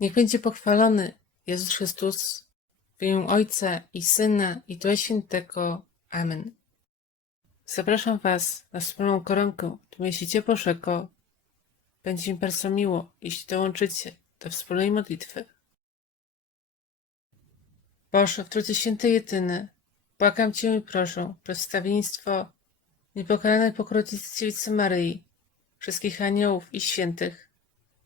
Niech będzie pochwalony Jezus Chrystus w imię Ojca i Syna i Ducha Świętego. Amen. Zapraszam Was na wspólną koronkę w mieście Ciepłoszeko. Będzie mi bardzo miło, jeśli dołączycie do wspólnej modlitwy. Boże, w Trójcy Świętej Jedyny, błagam Cię i proszę przedstawieństwo niepokalanej pokrowicy Dziewicy Maryi, wszystkich aniołów i świętych,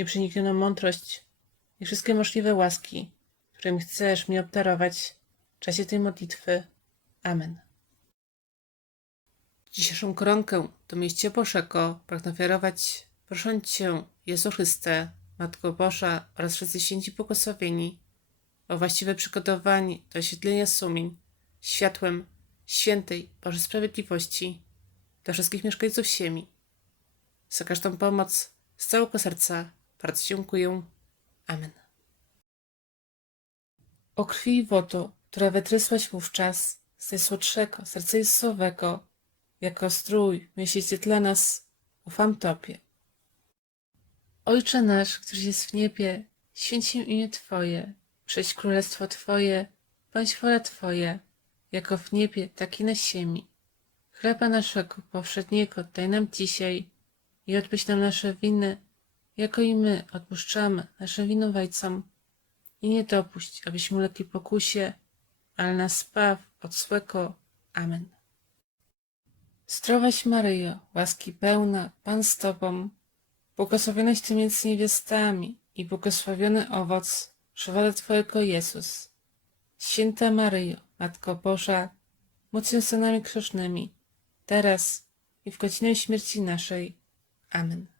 nieprzeniknioną mądrość i wszystkie możliwe łaski, którymi chcesz mnie obdarować w czasie tej modlitwy. Amen. Dzisiejszą koronkę do mieście Bożego pragnę ofiarować, prosząc Cię, Jezu Chryste, Matko Boża oraz wszyscy święci błogosławieni, o właściwe przygotowanie do oświetlenia sumień światłem świętej Bożej Sprawiedliwości dla wszystkich mieszkańców ziemi. Za każdą pomoc z całego serca dziękuję. Amen. O krwi i wodo, która wytrysłaś wówczas z najsłodszego serca Jezusowego, jako strój miesięcy dla nas, ufam Tobie. Ojcze nasz, któryś jest w niebie, święć się imię Twoje, przyjdź królestwo Twoje, bądź wola Twoja, jako w niebie, tak i na ziemi. Chleba naszego powszedniego daj nam dzisiaj i odpuść nam nasze winy, jako i my odpuszczamy naszym winowajcom. I nie dopuść, abyśmy ulegli pokusie, ale nas zbaw od złego. Amen. Zdrowaś Maryjo, łaski pełna, Pan z Tobą, błogosławionaś Ty między niewiastami i błogosławiony owoc żywota Twojego Jezus. Święta Maryjo, Matko Boża, módl się za nami grzesznymi, teraz i w godzinę śmierci naszej. Amen.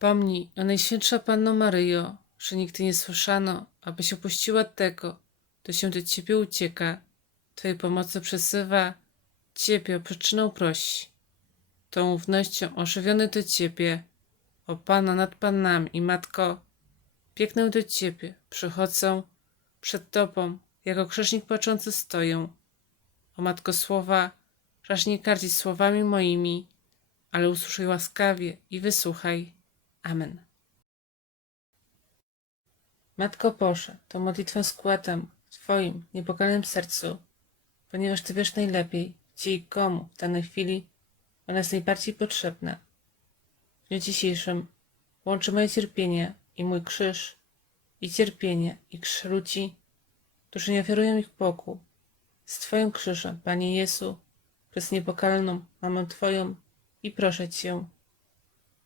Pomnij, o Najświętsza Panno Maryjo, że nigdy nie słyszano, abyś opuściła tego, kto się do ciebie ucieka, twojej pomocy przesywa, ciebie o przyczynę prosi. Tą ufnością ożywiony do ciebie, o Pana nad Panami i Matko, biegnę do ciebie, przychodzę przed tobą, jako krzyżnik płaczący stoję. O Matko słowa, raż nie kardzić słowami moimi, ale usłyszaj łaskawie i wysłuchaj. Amen. Matko Boże, tą modlitwę składam w Twoim niepokalanym sercu, ponieważ Ty wiesz najlepiej, gdzie i komu w danej chwili ona jest najbardziej potrzebna. W dniu dzisiejszym łączy moje cierpienie i mój krzyż, i cierpienie, i krzyż ludzi, którzy nie ofiarują ich Bogu, z Twoim krzyżem, Panie Jezu, przez niepokalną Mamę Twoją i proszę Cię,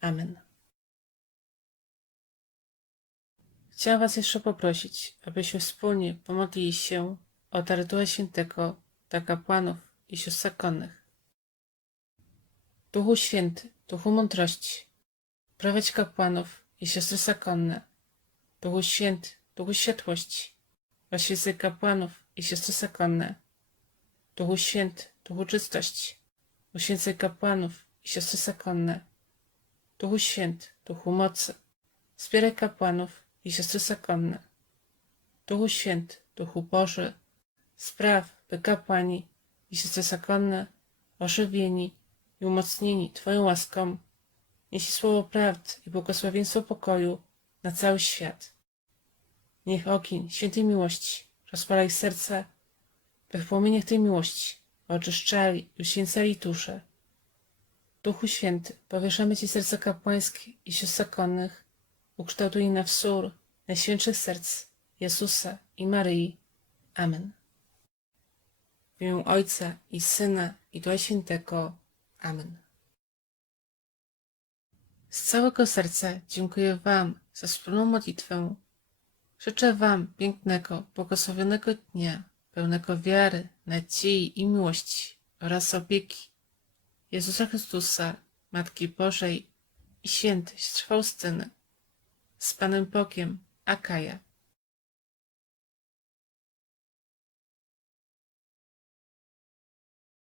Amen. Chciałam Was jeszcze poprosić, abyśmy wspólnie pomodlili się o dar Ducha Świętego dla kapłanów i sióstr zakonnych. Duchu Święty, Duchu Mądrości, prowadź kapłanów i siostry zakonne. Duchu Święty, Duchu Światłości, oświecaj kapłanów i siostry zakonne. Duchu Święty, Duchu Czystości, uświęcaj kapłanów i siostry zakonne. Duchu Święty, Duchu Mocy, wspieraj kapłanów i siostry zakonne. Duchu Święty, Duchu Boży, spraw, by kapłani i siostry zakonne, ożywieni i umocnieni Twoją łaską, nieśli słowo prawdy i błogosławieństwo pokoju na cały świat. Niech ogień świętej miłości rozpala ich serca, by w płomieniach tej miłości oczyszczali i uświęcali dusze. Duchu Święty, powieszamy Ci serca kapłańskie i sióstr zakonnych, ukształtuj na wzór najświętszych serc Jezusa i Maryi. Amen. W imię Ojca i Syna i Ducha Świętego. Amen. Z całego serca dziękuję Wam za wspólną modlitwę. Życzę Wam pięknego, błogosławionego dnia, pełnego wiary, nadziei i miłości oraz opieki Jezusa Chrystusa, Matki Bożej i świętej Faustyny. Z Panem Bogiem, Akaja.